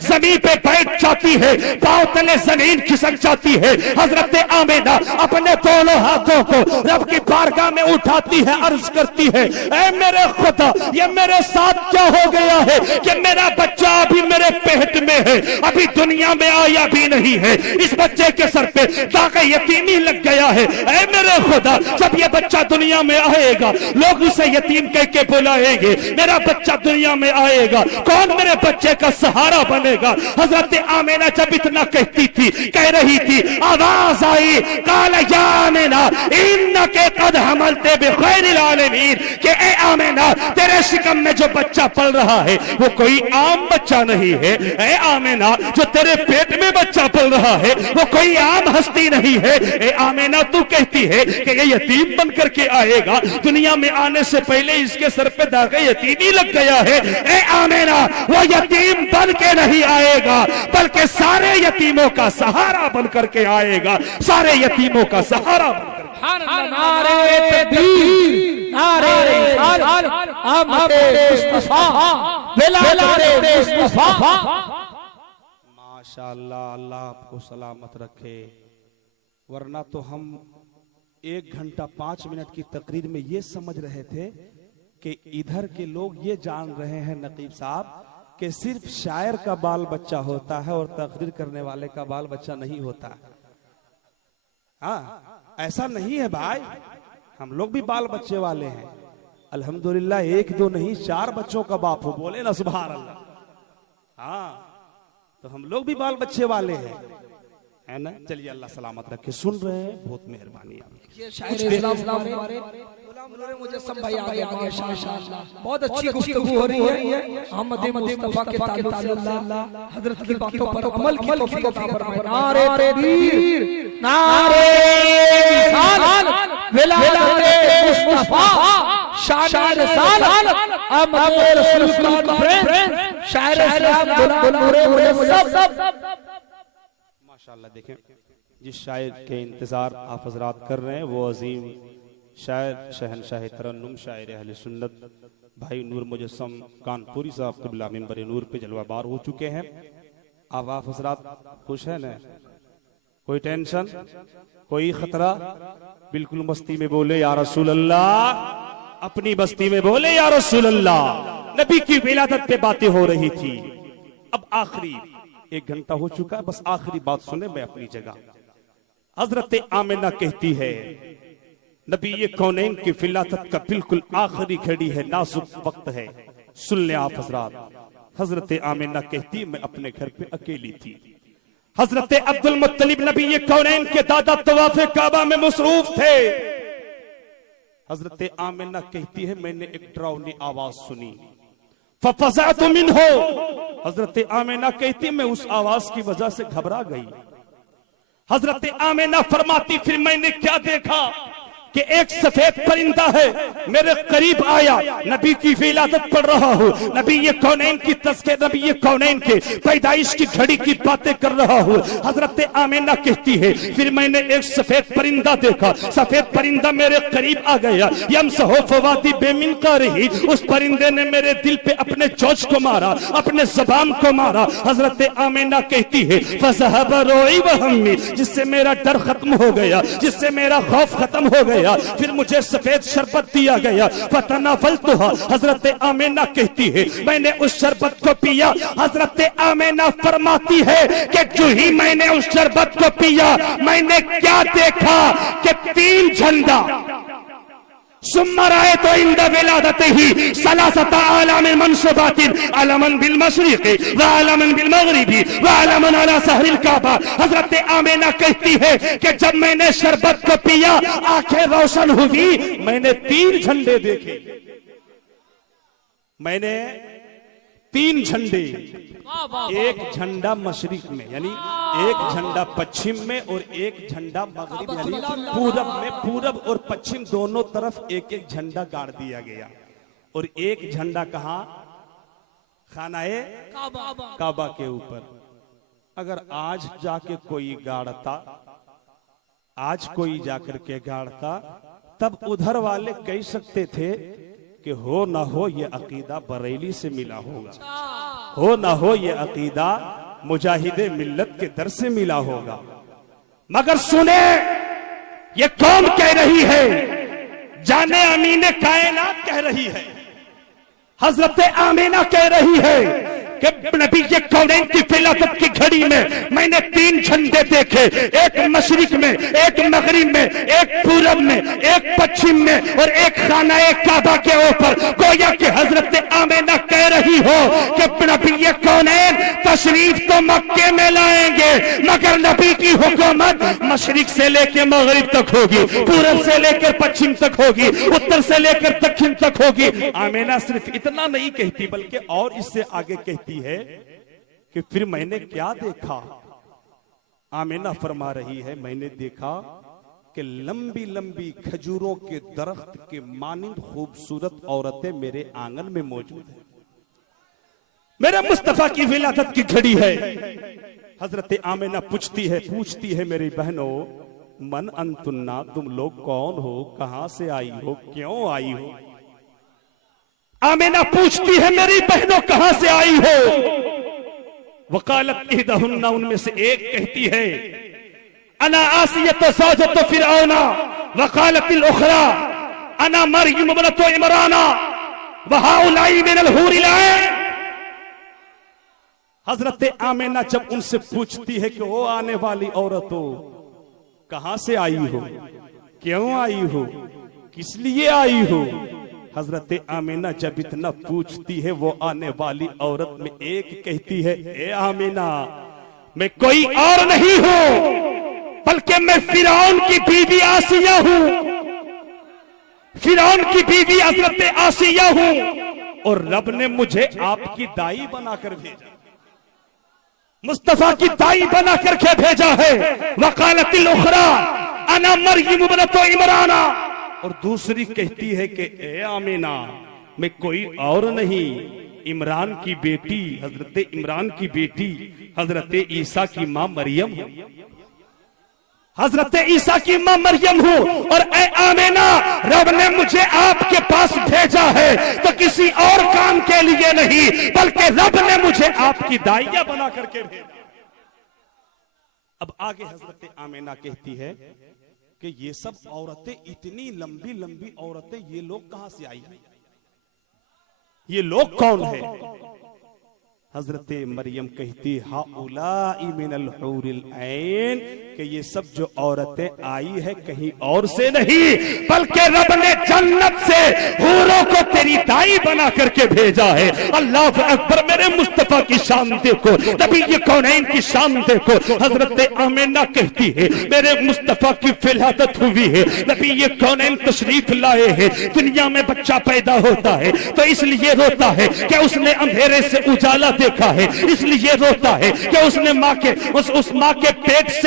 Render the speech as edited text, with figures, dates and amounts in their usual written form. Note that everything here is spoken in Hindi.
जमीन पे बैठ जाती है, पांव तले जमीन खिसक जाती है। हजरत आमिना अपने दोनों हाथों को रब की बारगाह में उठाती है, अर्ज करती है, ऐ मेरे खुदा, ये मेरे साथ क्या हो गया है कि मेरा बच्चा अभी मेरे पेट में है, अभी दुनिया में आया भी नहीं है, इस बच्चे के सर पे दाग यतीमी लग गया है। ऐ मेरे खुदा, जब ये बच्चा दुनिया में आएगा लोग उसे यतीम कह के बुलाएंगे, मेरा बच्चा दुनिया में आएगा, कौन मेरे बच्चे का सहारा बनेगा। हजरत आमिना जब इतना कहती थी, कह रही थी, आवाज आई, काल या आमिना इन्नके कद हमलते बिखैरिल आलमीन, कि ए आमिना तेरे शिकम में जो बच्चा पल रहा है वो कोई आम बच्चा नहीं है। ए आमिना जो तेरे पेट में बच्चा पल रहा है वो कोई आम हस्ती नहीं है। ए आमिना तू कहती है कि ये यतीम बन करके आएगा, दुनिया में आने से पहले इसके सर पे दागे यतीमी लग गया है। ए आमिना वो यतीम बन के नहीं आएगा बल्कि सारे यतीमों का सहारा बन करके आएगा, सारे यतीमों का सहारा बनकर। नारे तकबीर, नारे रिसालत, आमद मुस्तफा, विलादत मुस्तफा। माशाअल्लाह, अल्लाह आपको सलामत रखे। वरना तो हम 1 घंटा 5 मिनट की तकरीर में ये समझ रहे थे कि इधर के लोग ये जान रहे हैं नकीब साहब कि सिर्फ शायर का बाल बच्चा होता है और तकरीर करने वाले का बाल बच्चा नहीं होता। हाँ, ऐसा नहीं है भाई, हम लोग भी बाल बच्चे वाले हैं। अल्हम्दुलिल्लाह 1 2 नहीं 4 बच्चों का बाप हो, बोले ना सुभान अल्लाह। हाँ, तो हम लोग भी बाल बच्चे वाले हैं, है ना। चलिए अल्लाह सलामत रखे। सुन रहे हैं, बहुत मेहरबानी आपकी। मुझे सब भाई आ गया माशाअल्लाह, बहुत अच्छी गुफ्तगू हो रही है। अहमद मुस्तफा के ताल्लुक से अल्लाह हजरत की बातों पर अमल की तौफीक अता फरमाए। नारे तकबीर, नारे रिसालत, विलादत मुस्तफा, शान रिसालत, अहमद रसूल कॉन्फ्रेंस, शायर इस्लाम नूरे मुजस्सम। माशाअल्लाह, देखें जिस शायर के इंतजार आप हजरात कर रहे हैं वो अजीम शायर, शहनशाह तरन्नुम, शायर अहले सुन्नत भाई नूर मुजस्सम कानपुरी साहब क़िबला मिंबर नूर पे जलवाबार हो चुके हैं। अब आप हजरात खुश हैं ना? कोई टेंशन, कोई खतरा? बिल्कुल मस्ती में बोले या रसूल अल्लाह, अपनी बस्ती में बोले या रसूल अल्लाह। नबी की विलादत पे बातें हो रही थी। अब आखिरी 1 घंटा हो चुका है, बस आखिरी बात सुने मैं अपनी जगह। हजरत आमिना कहती है, नबी ये कौनैन की विलादत का बिल्कुल आखिरी घड़ी है, नाजुक वक्त है, सुन ले आप हजरात। हजरत आमिना कहती, मैं अपने घर पे अकेली थी। हजरत अब्दुल मुत्तलिब नबी ये कौनैन के दादा तवाफ़े काबा में मसरूफ थे। हजरत आमिना कहती है, मैंने एक डरावनी आवाज सुनी, फफ़ज़अतु मिन्हु। हजरत आमिना कहती, मैं उस आवाज की वजह से घबरा गई। हजरत आमिना फरमाती, फिर मैंने क्या देखा कि एक सफेद परिंदा है मेरे करीब आया, नबी की विलादत पढ़ रहा हूँ, नबी ये कौनैन की तस्कीर, नबी ये कौनैन के पैदाइश की घड़ी की बातें कर रहा हूँ। हजरत आमिना कहती है, फिर मैंने एक सफेद परिंदा देखा, सफेद परिंदा मेरे करीब आ गया, यमसहु फवादी बेमिन का रही, उस परिंदे ने मेरे दिल पे अपने चोंच को मारा, अपने ज़बान को मारा। हजरत आमिना कहती है, फज़हब रोई व हम्मी, जिससे मेरा डर खत्म हो गया, जिससे मेरा खौफ खत्म हो गया। फिर मुझे सफेद शरबत दिया गया, फतनावलतुहा। हजरत आमिना कहती है, मैंने उस शरबत को पिया। हजरत आमिना फरमाती है कि जो ही मैंने उस शरबत को पिया, मैंने क्या देखा कि 3 झंडा सुम्मराए तो इंद विलादत ही सलासता आलमिन मनसूबातिन, अलमन बिल मशरिक़ी व अलमन बिल मग़रिबी व अलमन अला सहरिल काबा। हजरत आमिना कहती है कि जब मैंने शरबत को पिया, आंखें रोशन हुई, मैंने 3 झंडे देखे। मैंने 3 झंडे, एक झंडा मशरिक में यानी एक झंडा पश्चिम में और एक झंडा मगरिब यानी पूरब में, पूरब और पश्चिम दोनों तरफ एक एक झंडा गाड़ दिया गया। और एक झंडा कहाँ? खानाए काबा के ऊपर। अगर आज जाके कोई गाड़ता, आज कोई जाकर के गाड़ता, तब उधर वाले कह सकते थे कि हो ना हो ये अकीदा बरेली से मिला होगा। हो ना हो ये अकीदा मुजाहिदे मिल्लत के दर से मिला होगा। मगर सुने, ये कौन कह रही है? जाने अमीने कायनात कह रही है, हजरत आमीना कह रही है कि नबी के कौनैन की फिलादत की घड़ी में मैंने 3 झंडे देखे, एक मशरिक में, एक मगरिब में, एक पूरब में, एक पश्चिम में और एक खाना काबा के ऊपर। गोया कि हजरत आमीना कह रही हो कि नबी के कौनैन तशरीफ तो मक्के में लाएंगे, मगर नबी की हुकूमत मशरिक से लेकर मगरिब तक होगी, पूरब से लेकर पश्चिम तक होगी, उत्तर से लेकर दक्षिण तक होगी। आमीना सिर्फ इतना नहीं कहती बल्कि और इससे आगे कहती है कि फिर मैंने क्या देखा। आमीना फरमा रही है, मैंने देखा कि लंबी लंबी खजूरों के दरख्त के मानिंद खूबसूरत औरतें मेरे आंगन में मौजूद हैं। मेरे मुस्तफा की विलादत की घड़ी है। हजरत आमीना पूछती है मेरी बहनों, मन अंतुन्ना, तुम लोग कौन हो, कहां से आई हो, क्यों आई हो? आमीना पूछती है मेरी बहनों कहां से आई हो? वकालत इहदहुन्ना, उनमें से एक कहती है अना आसियत ज़ौजत फिरऔना, वकालत अल-उखरा अना मरयम इब्नत इमराना व हाउलाई मिनल हूरिल ऐन। हजरत आमीना जब उनसे पूछती है कि वो आने वाली औरतों कहां से आई हो, क्यों आई हो, किस लिए आई हो? हजरत आमीना जब इतना पूछती है, वो आने वाली औरत में एक कहती है, ए आमीना, मैं कोई और नहीं हूं बल्कि मैं फिरौन की बीवी आसिया हूं, फिरौन की बीवी हजरत आसिया हूं और रब ने मुझे आपकी दाई बनाकर भेजा, मुस्तफा की दाई बना करके भेजा है। वकालतिल उखरा अना मरयम इब्नत इमराना, और दूसरी कहती है कि ए आमीना, मैं कोई और नहीं, इमरान की बेटी, हजरत इमरान की बेटी, हजरत ईसा की मां मरियम हूं, हजरत ईसा की मां मरियम हूं। और ए आमीना, रब ने मुझे आपके पास भेजा है तो किसी और काम के लिए नहीं, बल्कि रब ने मुझे आपकी दाइया बना करके भेजा। अब आगे हजरत आमीना कहती है कि ये सब औरतें, इतनी लंबी लंबी औरतें, ये लोग कहां से आई हैं, ये लोग कौन है? हजरत मरियम कहती हाउलाई मिनल हूरिल ऐन, कि ये सब जो औरतें आई है कहीं और से नहीं बल्कि रब ने जन्नत से हूरों को तेरी दाई बना करके भेजा है। अल्लाह अकबर। मेरे मुस्तफा की शान देखो, नबी ये कौनैन की शान देखो। हजरत आमीना कहती है मेरे मुस्तफा की विलादत हुई है, नबी ये कौनैन तशरीफ लाए हैं, दुनिया में बच्चा पैदा होता है तो इसलिए रोता है कि उसने अंधेरे से उजाला देखा है, इसलिए रोता है कि उसने माँ के उस माँ के पेट से